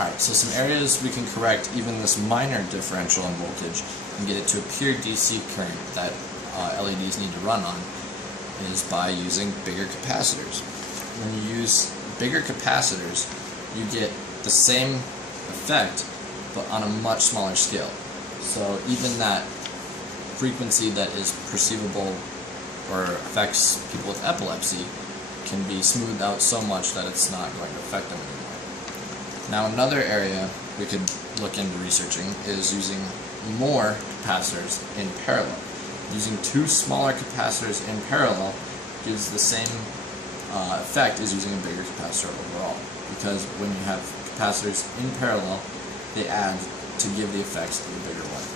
Alright, so some areas we can correct even this minor differential in voltage and get it to a pure DC current that LEDs need to run on is by using bigger capacitors. When you use bigger capacitors, you get the same effect but on a much smaller scale. So even that frequency that is perceivable or affects people with epilepsy can be smoothed out so much that it's not going to affect them anymore. Now another area we could look into researching is using more capacitors in parallel. Using two smaller capacitors in parallel gives the same effect as using a bigger capacitor overall, because when you have capacitors in parallel, they add to give the effects of the bigger one.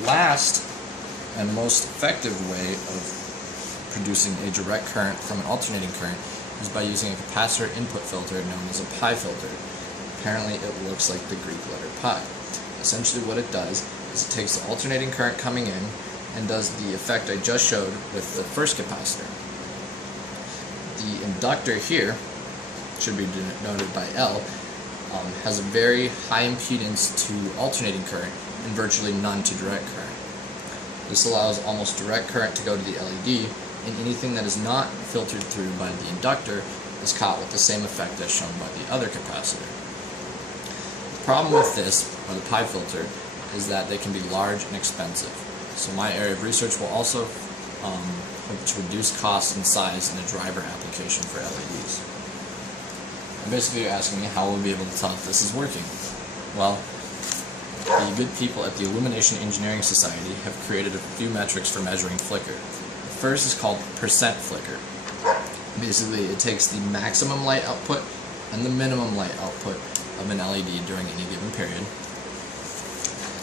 The last and most effective way of producing a direct current from an alternating current is by using a capacitor input filter known as a pi filter. Apparently it looks like the Greek letter pi. Essentially what it does is it takes the alternating current coming in and does the effect I just showed with the first capacitor. The inductor here, should be denoted by L, has a very high impedance to alternating current and virtually none to direct current. This allows almost direct current to go to the LED, and anything that is not filtered through by the inductor is caught with the same effect as shown by the other capacitor. The problem with this, or the pi filter, is that they can be large and expensive. So my area of research will also hope to reduce cost and size in a driver application for LEDs. And basically you're asking me how we'll be able to tell if this is working. Well, the good people at the Illumination Engineering Society have created a few metrics for measuring flicker. The first is called percent flicker. Basically, it takes the maximum light output and the minimum light output of an LED during any given period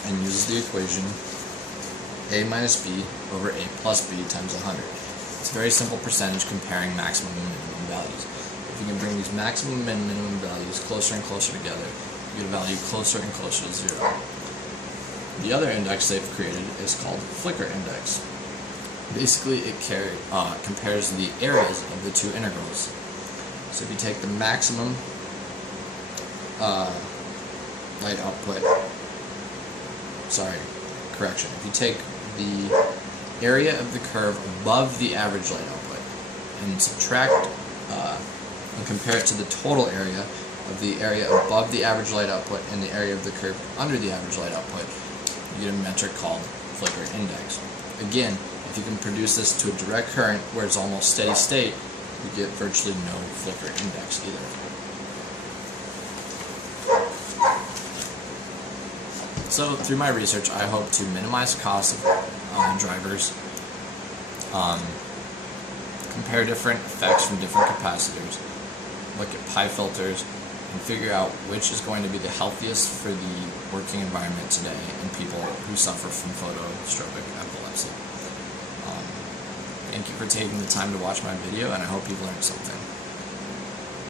and uses the equation A minus B over A plus B times 100. It's a very simple percentage comparing maximum and minimum values. If you can bring these maximum and minimum values closer and closer together, you get a value closer and closer to 0. The other index they've created is called flicker index. Basically, it compares the areas of the two integrals. So if you take the maximum light output, if you take the area of the curve above the average light output and subtract and compare it to the total area of the area above the average light output and the area of the curve under the average light output, you get a metric called flicker index. Again, if you can produce this to a direct current where it's almost steady state, you get virtually no flicker index either. So through my research, I hope to minimize costs of drivers, compare different effects from different capacitors, look at pi filters, and figure out which is going to be the healthiest for the working environment today and people who suffer from phototropic epilepsy. Thank you for taking the time to watch my video, and I hope you've learned something.